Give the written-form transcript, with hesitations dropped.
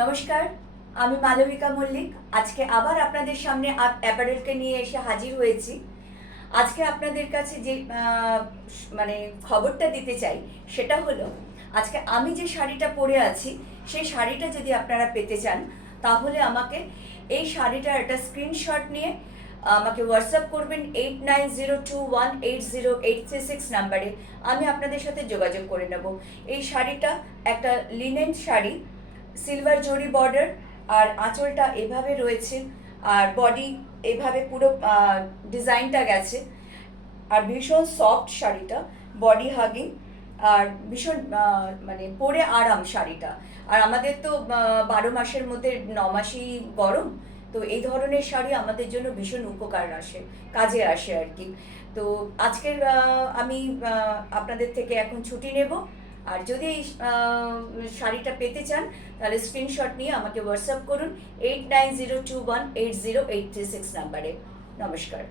নমস্কার, আমি মালবিকা মল্লিক। আজকে আবার আপনাদের সামনে অ্যাপারেলকে নিয়ে এসে হাজির হয়েছি। আজকে আপনাদের কাছে যে মানে খবরটা দিতে চাই সেটা হলো, আজকে আমি যে শাড়িটা পরে আছি সেই শাড়িটা যদি আপনারা পেতে চান তাহলে আমাকে এই শাড়িটার একটা স্ক্রিনশট নিয়ে আমাকে হোয়াটসঅ্যাপ করবেন 8902180836 নাম্বারে। আমি আপনাদের সাথে যোগাযোগ করে নেব। এই শাড়িটা একটা লিনেন শাড়ি, সিলভার জরি বর্ডার, আর আঁচলটা এভাবে রয়েছে, আর বডি এভাবে পুরো ডিজাইনটা গেছে। আর ভীষণ সফট শাড়িটা, বডি হাগিং, আর ভীষণ মানে পরে আরাম শাড়িটা। আর আমাদের তো 12 মাসের মধ্যে 9 মাসই গরম, তো এই ধরনের শাড়ি আমাদের জন্য ভীষণ উপকার আসে, কাজে আসে আর কি। তো আজকের আমি আপনাদের থেকে এখন ছুটি নেব। আর যদি এই শাড়িটা পেতে চান তাহলে স্ক্রিনশট নিয়ে আমাকে হোয়াটসঅ্যাপ করুন 8902180836 নাম্বারে। নমস্কার।